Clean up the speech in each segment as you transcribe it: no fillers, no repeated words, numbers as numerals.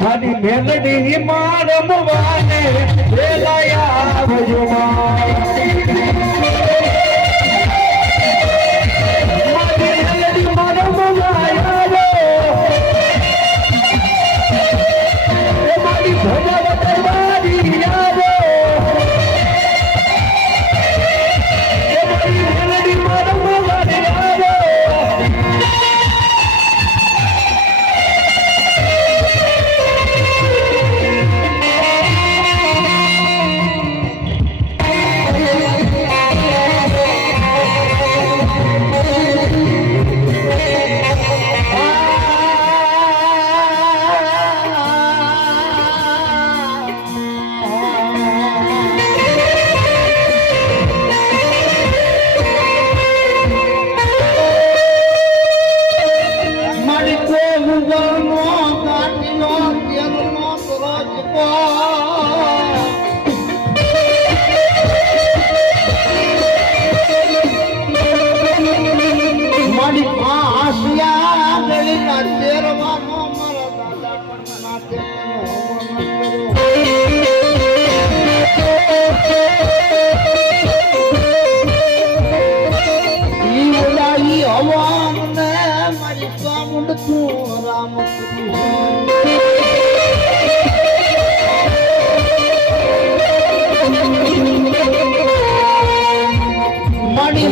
મારી મેલડી માં રમવાને વેલાયા આવજો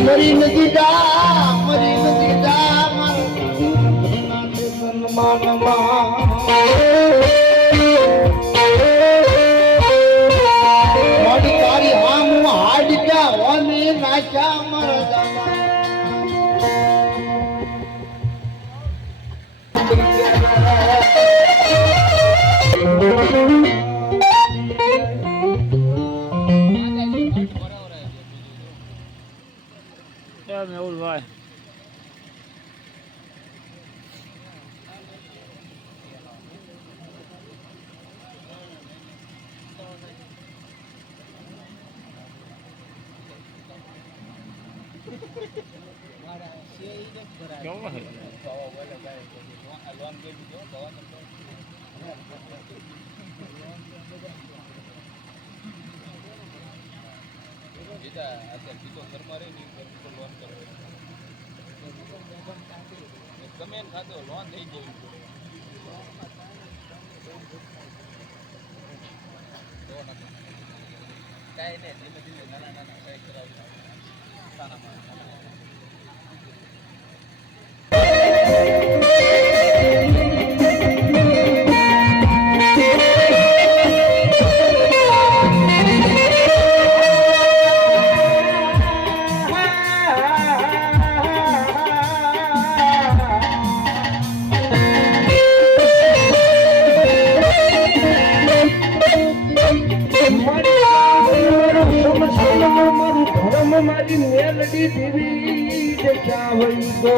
મરી નથી જા સન્માનમાં મારી તારી હામ હાડકા ઓને નાચા મારા દાદા મેહુલભાઈ ગમે ખાતો લોન થઈ જવી કાંઈ નહીં ધીમે ધીમે નાના નાના કંઈ કરાવી મારી મેલડી દેવી દેખાવઈ તો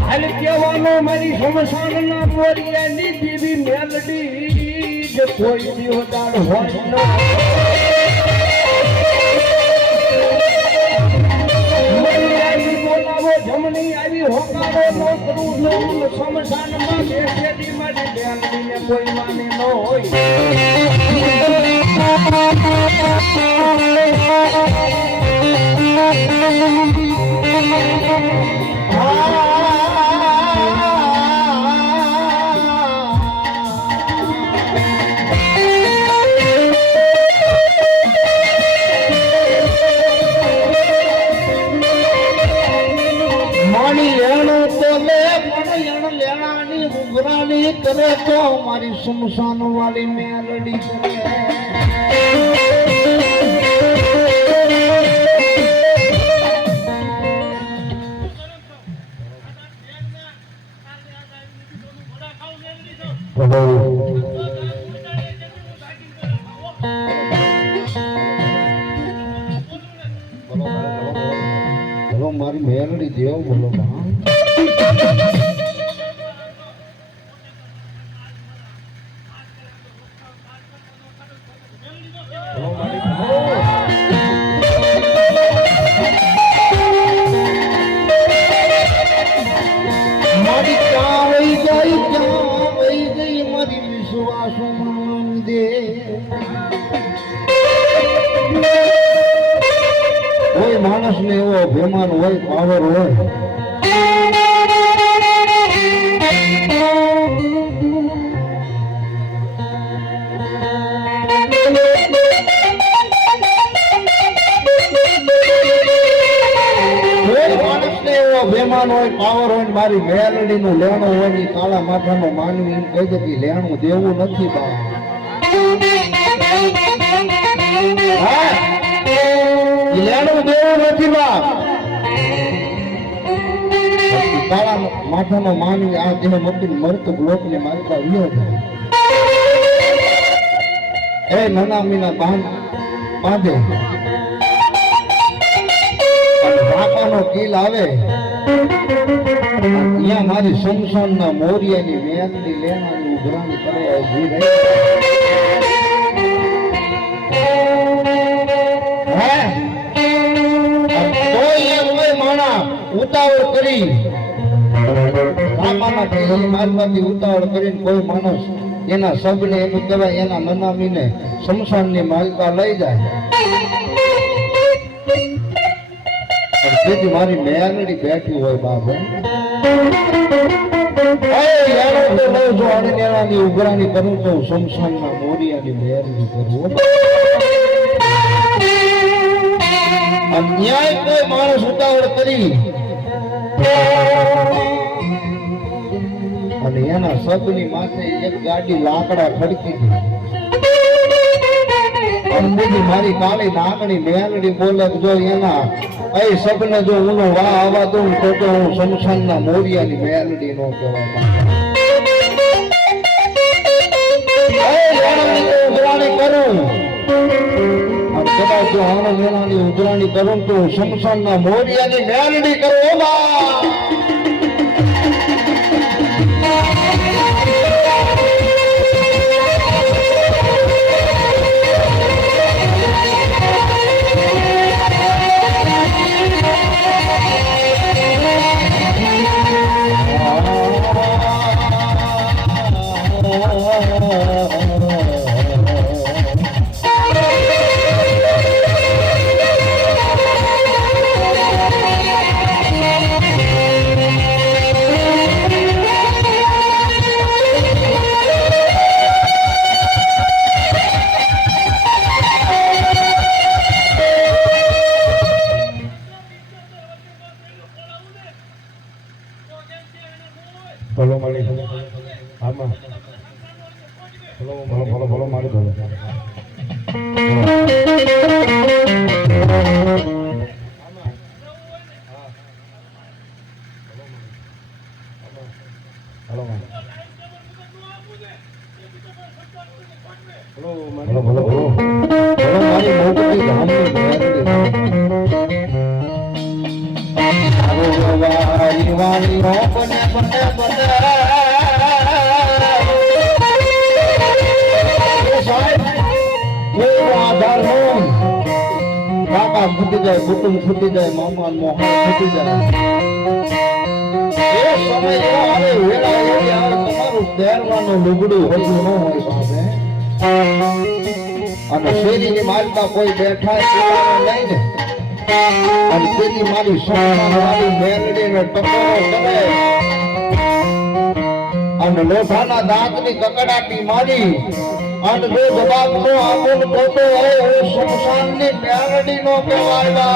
હાલ કહેવાનો મારી સમસાન ના મોરિયાની દેવી મેલડી જે કોઈ દિવદાર હોય ના જમણી આવી હોકારો નો કરું છું સમસાનમાં બેસેલી મારી બેનડીને કોઈ માને ન હોય કરે તો મારી સુમસાન વાળી મેલડી કરે બોલો મારી મેલડી દેવ બોલો માણસને એવો અભિમાન હોય, પાવર હોય, બેમાન હોય, પાવર હોય, મારી મેલડી નું લેણું હોય ને કાળા માથાનો માનવી એમ કહી દે કે લેણું દેવું નથી બા. હા, ઈ લેણું દેવું નથી બા. કાળા માથાનો માનવી આ દેહ મૂકીને મરતું લોકને મારતા વિયો જાય. એ નાના મીના બાંધે બાપાનો કિલ આવે અહીંયા મારી શમશાનના મોરિયાની મેલની લેણાની ઉઘરાણી કરવા ઊભી રહી. કોઈ માણા ઉતાવળ કરી બાપાના કિલ મારવાથી ઉતાવળ કરીને કોઈ માણસ એના સબને એનું કહેવાય એના નનામીને શમશાનની માલિકા લઈ જાય. તેથી મારી મેલડી બેઠી હોય બાપ ની ઉઘરાણી કરું તો શમશાનના મોરિયાની મેલડી કરું. ન્યાય કોઈ માણસ ઉતાવળ કરી અને એના સબની માથે એક ગાડી લાકડા ખડકી ગઈ. મારી કાળી નાગણી મેલડી બોલે જો એના એ સબને જો હું વાહ આવા દઉં તો હું શમશાનના મોરિયાની મેલડી નો કહેવાય. ઉઘરાણી કરું અને કદાચ જો આનો મેળાની ઉઘરાણી કરું તો હું શમશાનના મોરિયાની મેલડી કરું. ભલો મળી આમાં ભલો મારી ભલો મારી મોટી ધામની વાલી રો બને બને બને આધાર હોય કાકા ફૂટી જાય, કુટુંબ ફૂટી જાય, મામા મોહન ફૂટી જાય. એ સમય એવો આવે વેળા એવી આવે તમારું પહેરવાનું લુગડું હજુ ન હોય બાપે. અને શેરીની માલમાં કોઈ બેઠા નહીં ને અને તેથી મારી મારી મેલડીને ટકોરો કરે અને લોઢાના દાંતની કકડાટી મારી અને જો જવાબ નો આપો તો હું શમશાનની મેલડી નો કહેવાય.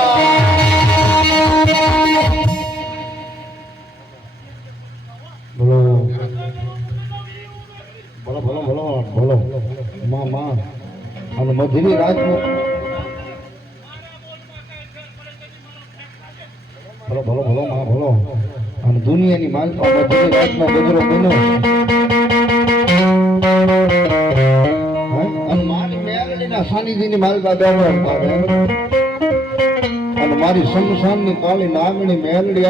બોલો બોલો બોલો બોલો બોલો માં અને મધુરી રાજપૂત બોલો બોલો બોલો માં બોલો અને દુનિયાની માલપા મધુરી રાજનો ગજરો બન્યો અને મારી મેલડીના સાનિધ્યની માલપા બેઠા અને મારી શમશાનની કાળી નાગણી મેલડી